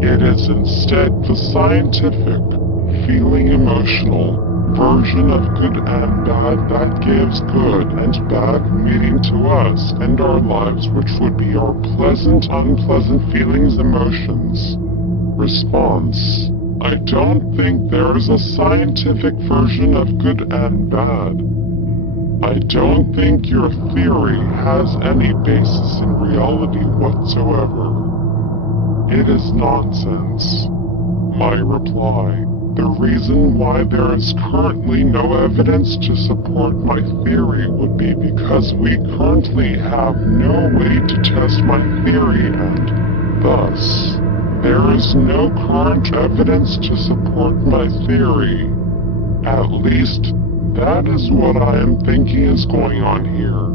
It is instead the scientific, feeling emotional version of good and bad that gives good and bad meaning to us and our lives, which would be our pleasant, unpleasant feelings, emotions. Response: I don't think there is a scientific version of good and bad. I don't think your theory has any basis in reality whatsoever. It is nonsense. My reply: the reason why there is currently no evidence to support my theory would be because we currently have no way to test my theory, and thus, there is no current evidence to support my theory. At least, that is what I am thinking is going on here.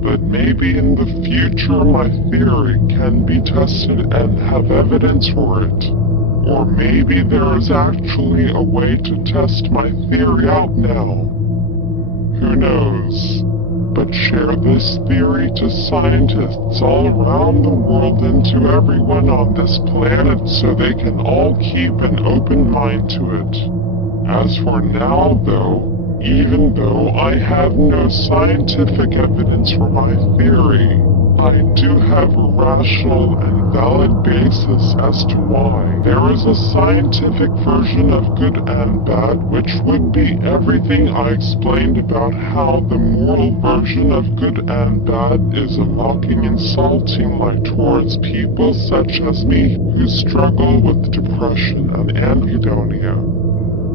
But maybe in the future my theory can be tested and have evidence for it. Or maybe there is actually a way to test my theory out now. Who knows? But share this theory to scientists all around the world and to everyone on this planet so they can all keep an open mind to it. As for now though, even though I have no scientific evidence for my theory, I do have a rational and valid basis as to why there is a scientific version of good and bad, which would be everything I explained about how the moral version of good and bad is a mocking, insulting lie towards people such as me who struggle with depression and anhedonia.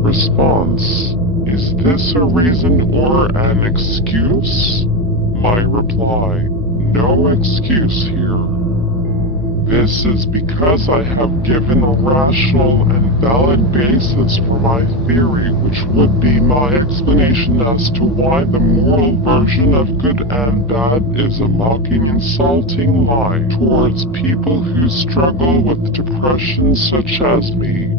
Response: is this a reason or an excuse? My reply: no excuse here. This is because I have given a rational and valid basis for my theory, which would be my explanation as to why the moral version of good and bad is a mocking, insulting lie towards people who struggle with depression such as me.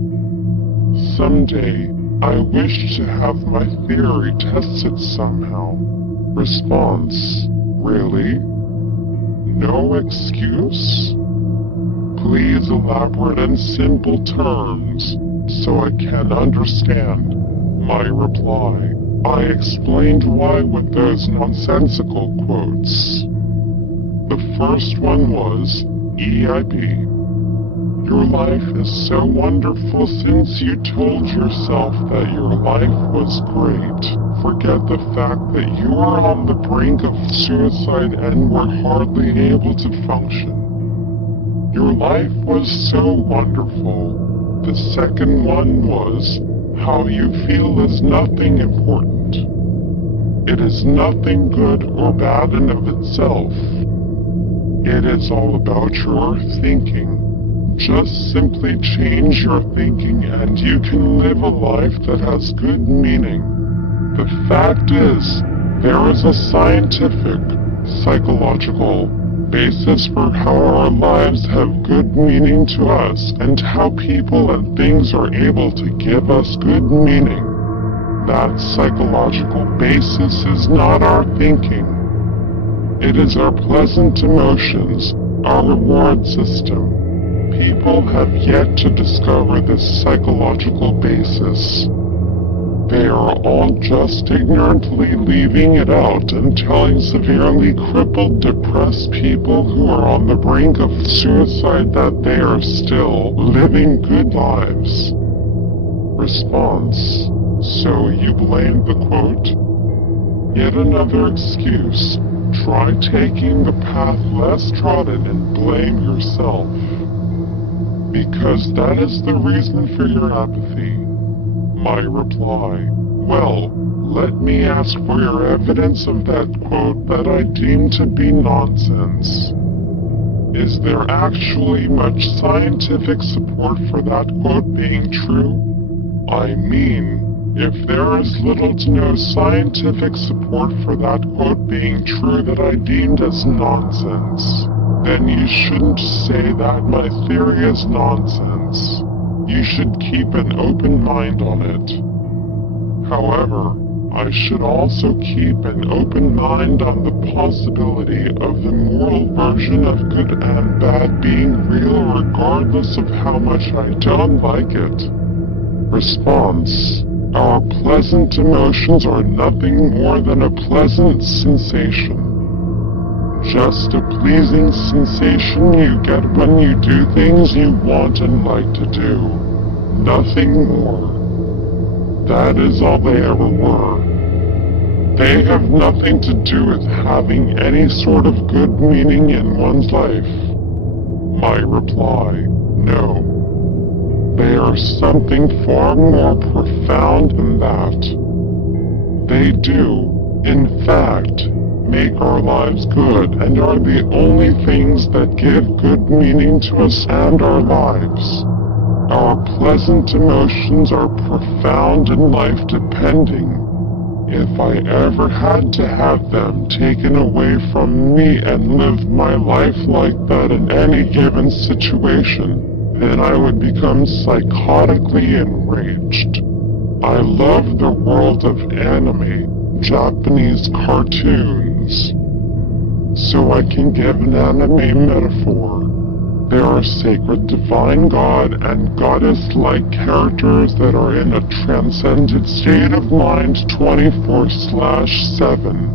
Someday, I wish to have my theory tested somehow. Response: really? No excuse? Please elaborate in simple terms, so I can understand. My reply: I explained why with those nonsensical quotes. The first one was, EIP. Your life is so wonderful since you told yourself that your life was great. Forget the fact that you are on the brink of suicide and were hardly able to function. Your life was so wonderful. The second one was, how you feel is nothing important. It is nothing good or bad in of itself. It is all about your thinking. Just simply change your thinking and you can live a life that has good meaning. The fact is, there is a scientific, psychological basis for how our lives have good meaning to us and how people and things are able to give us good meaning. That psychological basis is not our thinking. It is our pleasant emotions, our reward system. People have yet to discover this psychological basis. They are all just ignorantly leaving it out and telling severely crippled, depressed people who are on the brink of suicide that they are still living good lives. Response: so you blame the quote? Yet another excuse. Try taking the path less trodden and blame yourself. Because that is the reason for your apathy. My reply: well, let me ask for your evidence of that quote that I deem to be nonsense. Is there actually much scientific support for that quote being true? I mean, if there is little to no scientific support for that quote being true that I deemed as nonsense, then you shouldn't say that my theory is nonsense. You should keep an open mind on it. However, I should also keep an open mind on the possibility of the moral version of good and bad being real regardless of how much I don't like it. Response: our pleasant emotions are nothing more than a pleasant sensation. Just a pleasing sensation you get when you do things you want and like to do. Nothing more. That is all they ever were. They have nothing to do with having any sort of good meaning in one's life. My reply: no. They are something far more profound than that. They do, in fact, make our lives good and are the only things that give good meaning to us and our lives. Our pleasant emotions are profound and life-depending. If I ever had to have them taken away from me and live my life like that in any given situation, then I would become psychotically enraged. I love the world of anime, Japanese cartoons. So I can give an anime metaphor. There are sacred divine god and goddess-like characters that are in a transcended state of mind 24/7.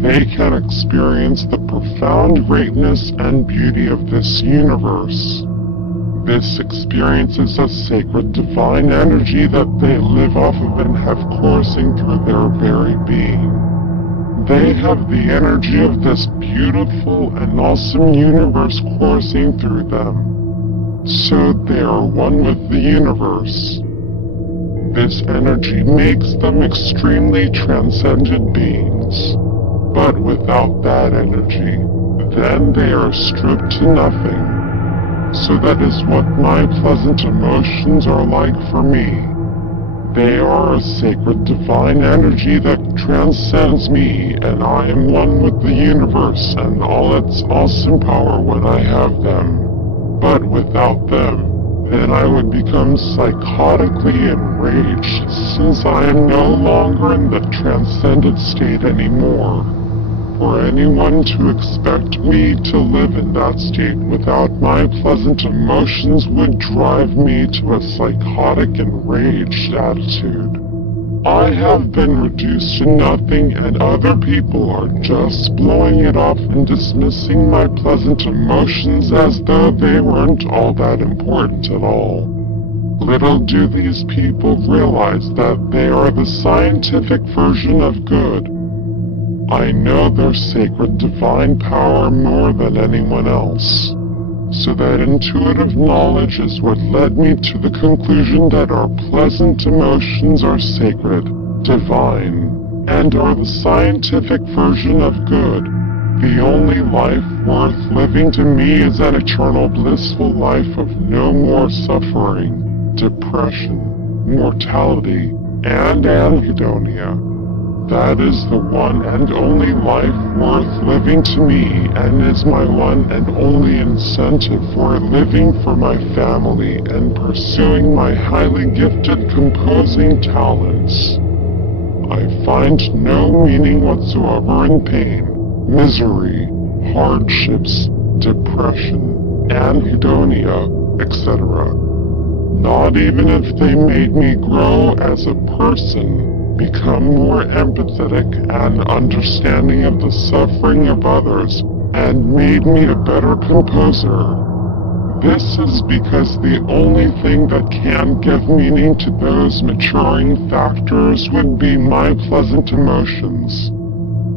They can experience the profound greatness and beauty of this universe. This experience is a sacred divine energy that they live off of and have coursing through their very being. They have the energy of this beautiful and awesome universe coursing through them. So they are one with the universe. This energy makes them extremely transcendent beings. But without that energy, then they are stripped to nothing. So that is what my pleasant emotions are like for me. They are a sacred divine energy that transcends me, and I am one with the universe and all its awesome power when I have them. But without them, then I would become psychotically enraged, since I am no longer in the transcended state anymore. For anyone to expect me to live in that state without my pleasant emotions would drive me to a psychotic enraged attitude. I have been reduced to nothing, and other people are just blowing it off and dismissing my pleasant emotions as though they weren't all that important at all. Little do these people realize that they are the scientific version of good. I know their sacred divine power more than anyone else. So that intuitive knowledge is what led me to the conclusion that our pleasant emotions are sacred, divine, and are the scientific version of good. The only life worth living to me is an eternal blissful life of no more suffering, depression, mortality, and anhedonia. That is the one and only life worth living to me, and is my one and only incentive for living for my family and pursuing my highly gifted composing talents. I find no meaning whatsoever in pain, misery, hardships, depression, anhedonia, etc. Not even if they made me grow as a person, become more empathetic and understanding of the suffering of others, and made me a better composer. This is because the only thing that can give meaning to those maturing factors would be my pleasant emotions.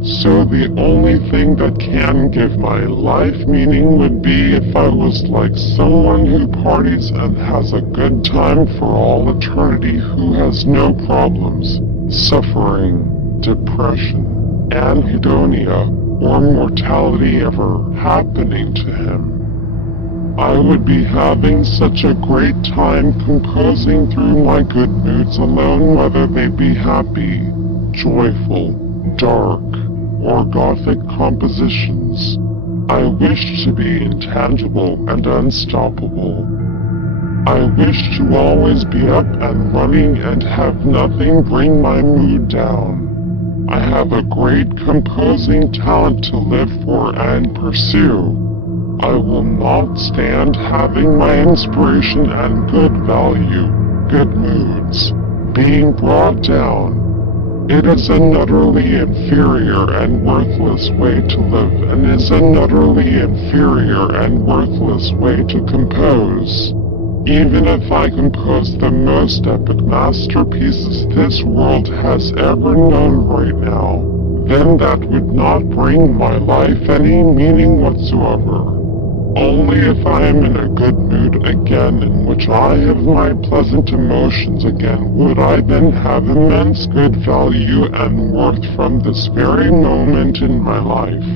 So the only thing that can give my life meaning would be if I was like someone who parties and has a good time for all eternity, who has no problems, suffering, depression, anhedonia, or mortality ever happening to him. I would be having such a great time composing through my good moods alone, whether they be happy, joyful, dark, or gothic compositions. I wish to be intangible and unstoppable. I wish to always be up and running and have nothing bring my mood down. I have a great composing talent to live for and pursue. I will not stand having my inspiration and good value, good moods, being brought down. It is an utterly inferior and worthless way to live, and is an utterly inferior and worthless way to compose. Even if I compose the most epic masterpieces this world has ever known right now, then that would not bring my life any meaning whatsoever. Only if I am in a good mood again, in which I have my pleasant emotions again, would I then have immense good value and worth from this very moment in my life.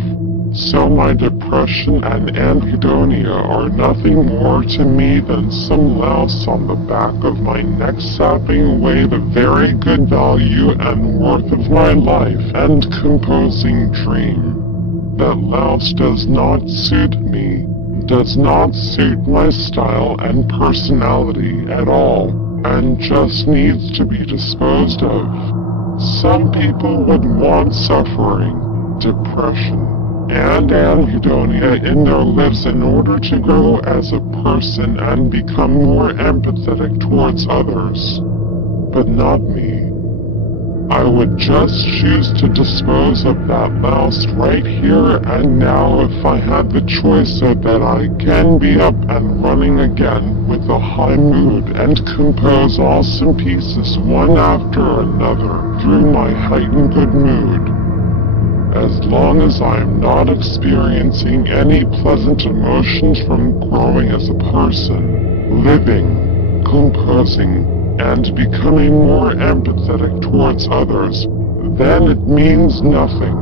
So my depression and anhedonia are nothing more to me than some louse on the back of my neck, sapping away the very good value and worth of my life and composing dream. That louse does not suit me, does not suit my style and personality at all, and just needs to be disposed of. Some people would want suffering, depression, and anhedonia in their lives in order to grow as a person and become more empathetic towards others. But not me. I would just choose to dispose of that louse right here and now if I had the choice, so that I can be up and running again with a high mood and compose awesome pieces one after another through my heightened good mood. As long as I am not experiencing any pleasant emotions from growing as a person, living, composing, and becoming more empathetic towards others, then it means nothing.